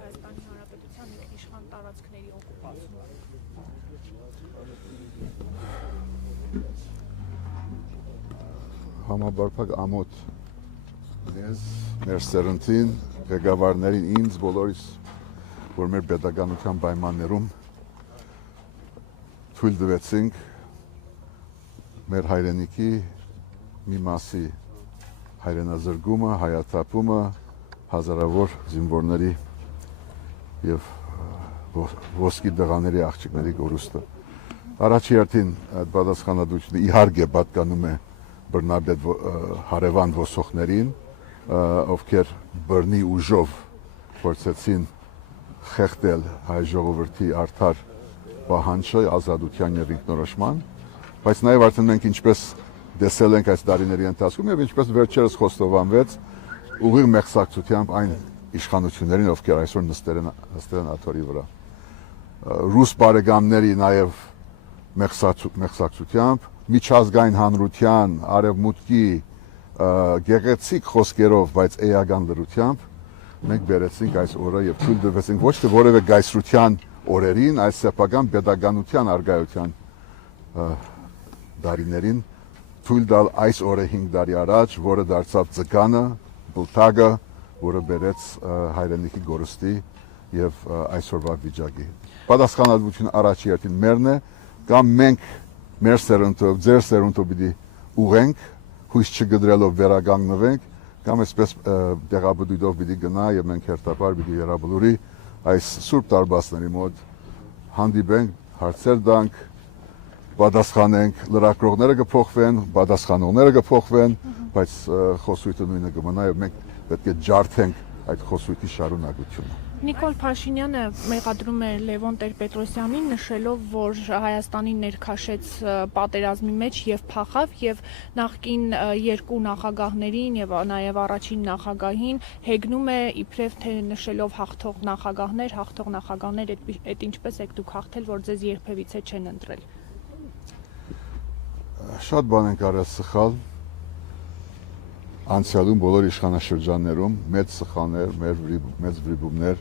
Հայաստանի Հանրապետության ինքնիշխան տարածքների օկուպացումը։ Համաբարփակ ամոթ ես մեր սերնդին, ղեկավարներին, ինձ բոլորիս, որ մեր պետականության պայմաններում թույլ տվեցինք մեր հայրենիքի մի մասի հայրենազրկումը, հայաթափումը, հազարավոր զինվորների եւ ոսկի դղաների աղջիկների կորուստը։ Առաջի հերթին այդ պատասխանատվությունը իհարկե պատկանում է բռնաբեդ հարևան ոսողներին, ովքեր բռնի ուժով փորձեցին խեղդել հայ ժողովրդի արդար պահանջը ազատության եւ ինքնորոշման, բայց նաեւ արդեն մենք ինչպես դեսել ենք այս տարիների ընթացքում եւ ինչպես վերջերս խոստովանվեց ուղիղ մեղսակցությամբ այն իշխանություններին, ովքեր այսօր նստել են աթոռի վրա։ Ռուս բարեկամների նաև մեղսակցությամբ, միջազգային հանրության, արևմուտքի գեղեցիկ խոսքերով, բայց էական լրությամբ մենք բերեցինք այս օրը եւ թույլ տվեցինք ոչ թե որևէ գայսրության օրերին, այլ սեփական պետականության արգայության դարիներին թույլ տալ այս օրը 5 տարի առաջ, որը դարձավ ձգանը, բլթագը, որը բերեց հայրենիքի գորստի եւ այսօրվա վիճակի։ Պատասխանատվությունը առաջի հերթին մերն է, կամ մենք մեր սերունդով, ձեր սերունդով պիտի ուղենք, հույս չգդրելով վերականգնվենք, կամ այսպես դեղաբդույթով պիտի գնա եւ մենք հերթապար պիտի Եռաբլուրի այս սուրբ տարբասների մոտ հանդիպենք, հարցեր տանք, պատասխանենք, լրագրողները կփոխվեն, պատասխանողները կփոխվեն, բայց խոսույթը նույնը կմնա եւ մենք պետք է ջարդենք այդ խոսույթի շարունակությունը։ Նիկոլ Փաշինյանը մեղադրում է Լևոն Տեր-Պետրոսյանին, նշելով, որ Հայաստանին ներքաշեց պատերազմի մեջ եւ փախավ եւ նախկին երկու նախագահներին եւ նաեւ առաջին նախագահին հեգնում է իբրև թե նշելով հաղթող նախագահներ, այդ ինչպես եք դուք հաղթել, որ ձեզ երբևիցե չեն ընտրել։ Շատ բան են կարել սխալ անցյալում բոլոր իշխանաշրջաններում մեծ սխալներ, մեծ վրիպումներ,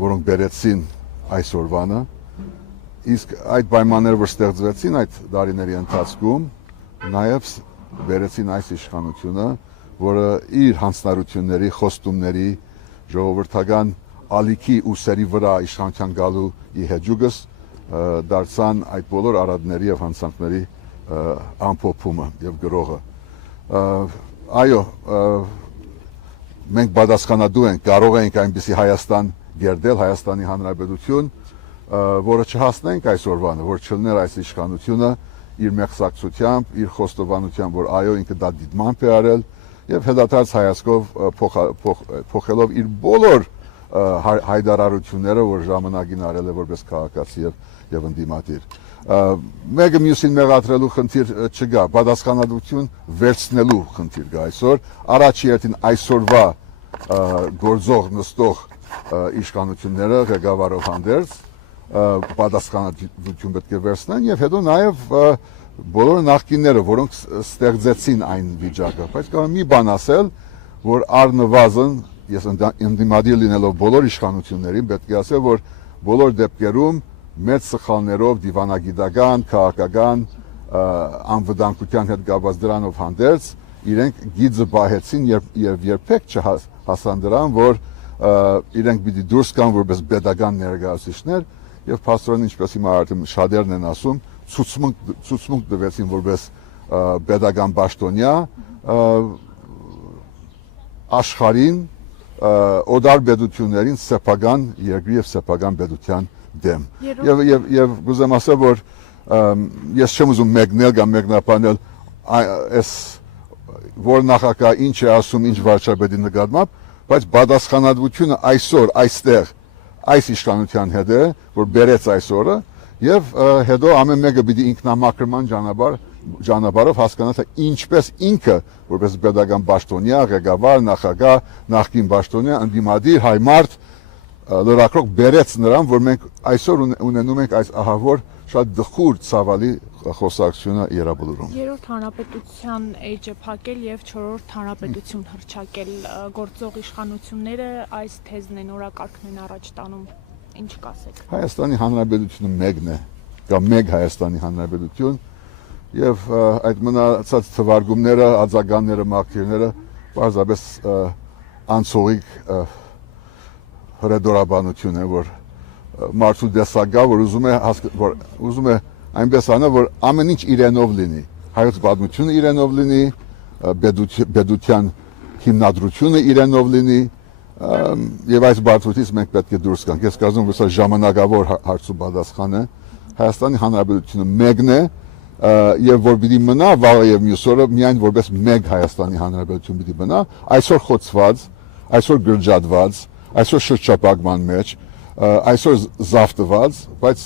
որոնք բերեցին այսօրվանը, իսկ այդ պայմանները, որ ստեղծվեցին այդ տարիների ընթացքում, նաև բերեցին այս իշխանությունը, որը իր հանձնարարությունների, խոստումների, ժողովրդական ալիքի ու սերի վրա իշխանության գալու ի հեճուկս դարձան այդ բոլոր արատների եւ հանցանքների ամփոփումը եւ գրողը։ Այո, մենք պատասխանատու ենք, կարող ենք այնպիսի Հայաստան գերդել, Հայաստանի Հանրապետություն, որը չհասնենք այսօրվանը, որ չլներ այս իշխանությունը իր մեղսակցությամբ, իր խոստովանությամբ, որ այո, ինքը դա դիտմամբ է արել եւ հետադարձ հայացքով փոխելով իր բոլոր հայտարարությունները, որ ժամանակին արել է որպես քաղաքացի եւ ընդդիմադիր։ Մեկը մյուսին մեղադրելու խնդիր չկա, պատասխանատվություն վերցնելու խնդիր կա այսօր, առաջի հերթին այսօրվա գործող նստող իշխանությունները ղեկավարով հանդերձ պատասխանատվություն պետք է վերցնեն եւ հետո նաեւ բոլոր նախկինները, որոնք ստեղծեցին այն վիճակը, բայց կարող մի բան ասել, որ առնվազն ես ընդդիմադիր լինելով բոլոր իշխանություններին պետք է ասել, որ բոլոր դեպքերում մեծ սխալներով դիվանագիտական, քաղաքական անվտանգության հետ կապված դրանով հանդերձ իրենք գիծը բահեցին եւ երբեք չհասան դրան, որ իրենք պիտի դուրս գան որպես պետական ներկայացուցիչներ եւ փաստորեն ինչպես հիմա արդեն շատերն են ասում, ցուցմունք տվեցին որպես պետական պաշտոնյա աշխարհին օդար պետություններին սեփական երկրի եւ սեփական պետության դեմ։ Եվ գուզեմ ասել, որ ես չեմ ուզում մեկնել կամ մեկնաբանել այս որ նախագահ ինչ է ասում, ինչ վարչապետի նկատմամբ, բայց պատասխանատվությունը այսօր այստեղ այս իշխանության հետ է, որ բերեց այս օրը եւ հետո ամեն մեկը պիտի ինքնամաքրման ճանապարհ ճանապարհով հասկանա թե ինչպես ինքը որպես pedagogan պաշտոնյա, ղեկավար, նախագահ, նախկին պաշտոնյա, ընդդիմադիր հայ մարդ լրակրող բերեց նրան, որ մենք այսօր ունենում ենք այս ահավոր շատ դխուր ցավալի խոսակցությունը Երաբլուրում։ Երրորդ հանրապետության էջը փակել եւ չորրորդ հանրապետություն հռչակել գործող իշխանությունները այս թեզն են օրակարգն են առաջ տանում։ Ինչ կասեք։ Հայաստանի Հանրապետությունը մեկն է, կամ մեկ Հայաստանի Հանրապետություն եւ այդ մնացած թվարկումները, արձագանները, մակերները բարձրապես անցողիկ հրեդորաբանություն է, որ մարդու դեսագա, որ ուզում է այնպես անը, որ ամեն ինչ իրենով լինի, հայոց պատմությունը իրենով լինի, բեդության հիմնադրությունը իրենով լինի, եւ այս բարդությունից մենք պետք է դուրս գանք։ Ես կարծում եմ, որ սա ժամանակավոր հարց ու պատասխան է։ Հայաստանի Հանրապետությունը մեկն է, եւ որ պիտի մնա վաղը եւ մյուս օրը միայն որպես մեկ Հայաստանի Հանրապետություն պիտի մնա, այսօր խոցված, այսօր գրջատված, այսօր շրջապակման մեջ, այսօր զավթված, բայց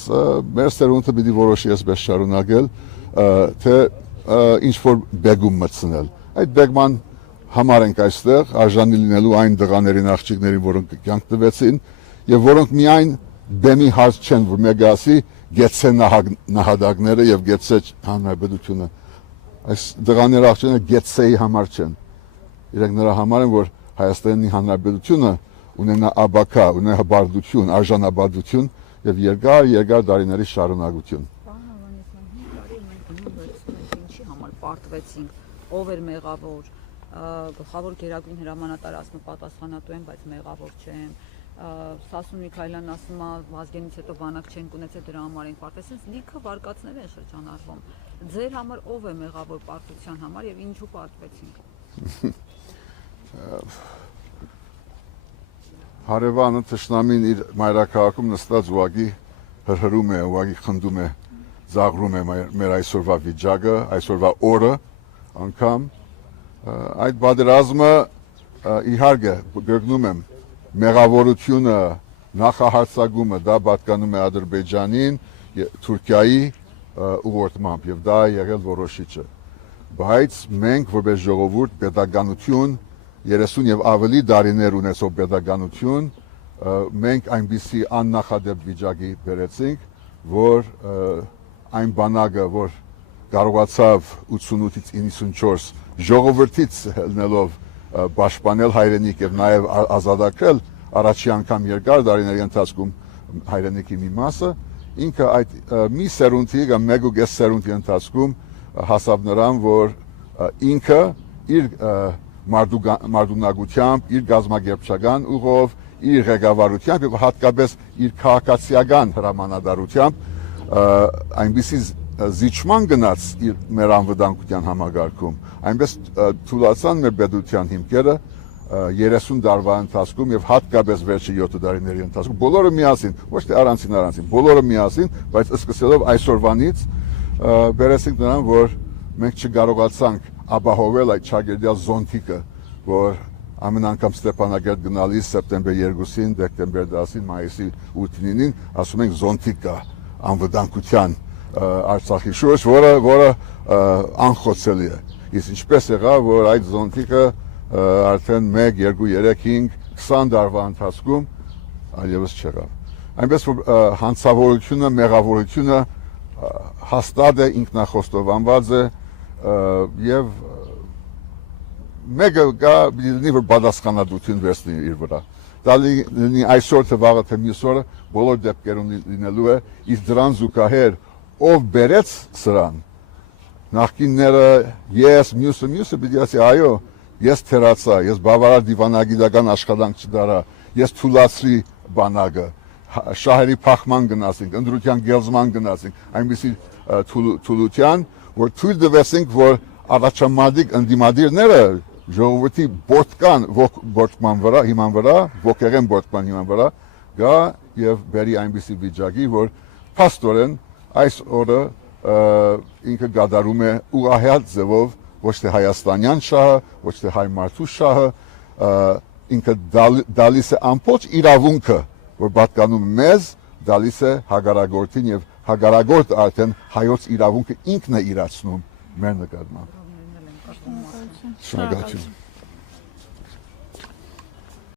մեր սերունդը պիտի որոշի այսպես շարունակել, թե ինչ որ բեգում մտցնել։ Այդ բեգման համար ենք այստեղ, արժանի լինելու այն դղաներին, աղջիկներին, որոնք կյանք տվեցին, եւ որոնք միայն բեմի հարց չեն, որ մեկը ասի գեցե նահատակները եւ գեցե հանրապետությունը։ Այս դղաները աղջիկները գեցեի համար չեն։ Իրենք նրա համար են, որ Հայաստանի Հանրապետությունը ունենա աբակա, ունենա հբարդություն, արժանապատվություն եւ երկար դարիների շարունակություն։ Պարոն Հովհաննիսյան, 5 տարի մենք ինչի համար պարտվեցինք, ով էր մեղավոր, գլխավոր գերագույն հրամանատար ասում է պատասխանատու են, բայց մեղավոր չեն։ Սասուն Միքայելյանն ասում է Վազգենից հետո բանակ չենք ունեցել, դրա համար ենք պարտվեցին, լիքը վարկածներ են շրջանառվում։ Ձեր համար ով է մեղավոր պարտության համար եւ ինչու պարտվեցինք։ Հարևանը թշնամին իր մայրաքաղաքում նստած ուղղակի հրհրում է, ուղղակի խնդում է, զաղրում է մեր այսօրվա վիճակը, այսօրվա օրը անգամ այդ պատերազմը իհարկե գրկնում եմ մեղավորությունը, նախահարձակումը դա պատկանում է Ադրբեջանին, Թուրքիայի ուղղորդմամբ եւ դա եղել որոշիչը։ Բայց մենք որպես ժողովուրդ pedagoganություն 30 եւ ավելի դարիներ ունեցող pedagoganություն մենք այնպիսի աննախադեպ վիճակի բերեցինք, որ այն բանակը, որ կարողացավ 88-ից 94 ժողովրդից ելնելով պաշտպանել հայրենիք եւ նաեւ ազատագրել առաջի անգամ երկար դարիների ընթացքում հայրենիքի մի մասը, ինքը այդ մի սերունդի կամ մեկ ու կես սերունդի ընթացքում հասավ նրան, որ ինքը իր մարդունակությամբ, իր գազագերբչական ուղով, իր ղեկավարությամբ եւ հատկապես իր քաղաքացիական հրամանատարությամբ այնպիսի զիջման գնաց մեր անվտանգության համագարկում, այնպես թուլացան մեր պետության հիմքերը 30 տարվա ընթացքում եւ հատկապես վերջի 7 տարիների ընթացքում բոլորը միասին, ոչ թե առանցին, բոլորը միասին, բայց սկսելով այսօրվանից բերեցինք նրան, որ մենք չկարողացանք ապահովել այդ ճագերդյալ զոնտիկը, որ ամեն անգամ Ստեփանագերտ գնալիս սեպտեմբեր 2-ին, դեկտեմբեր 10-ին, մայիսի 8-9-ին ասում ենք զոնտիկ կա անվտանգության Արցախի շուրջ, որը անխոցելի է։ Իսկ ինչպես եղավ, որ այդ զոնտիկը արդեն 1, 2, 3, 5, 20 տարվա ընթացքում այլևս չեղավ։ Այնպես որ հանցավորությունը, մեղավորությունը հաստատ է, ինքնախոստովանված է եւ մեկը կա լինի որ պատասխանատվություն վերցնի իր վրա։ Դա լինի այսօր թե վաղը թե մյուս օրը բոլոր դեպքերում լինելու է, իսկ դրան զուգահեռ ով բերեց սրան, նախկինները ես, մյուսը պիտի ասի այո, ես թերացա, ես բավարար դիվանագիտական աշխատանք չդարա, ես թուլացրի բանակը, շահերի փախման գնացինք, ընդրության գելզման գնացինք, այնպիսի թուլության, որ թույլ տվեցինք, որ առաջամարտիկ ընդդիմադիրները ժողովրդի բորտման վրա, հիման վրա, ոգեղեն բորտման հիման վրա, գա եւ բերի այնպիսի վիճակի, որ փաստորեն այս օրը ինքը գադարում է ուղղահայտ ձևով ոչ թե հայաստանյան շահը, ոչ թե հայ մարդու շահը, ինքը դալիս է ամբողջ իրավունքը, որ պատկանում մեզ, դալիս է հագարագործին եւ հագարագորտ արդեն հայոց իրավունքը ինքն է իրացնում մեր նկատմամբ։ Դրաններն էլ են կազմում։ Շնորհակալություն։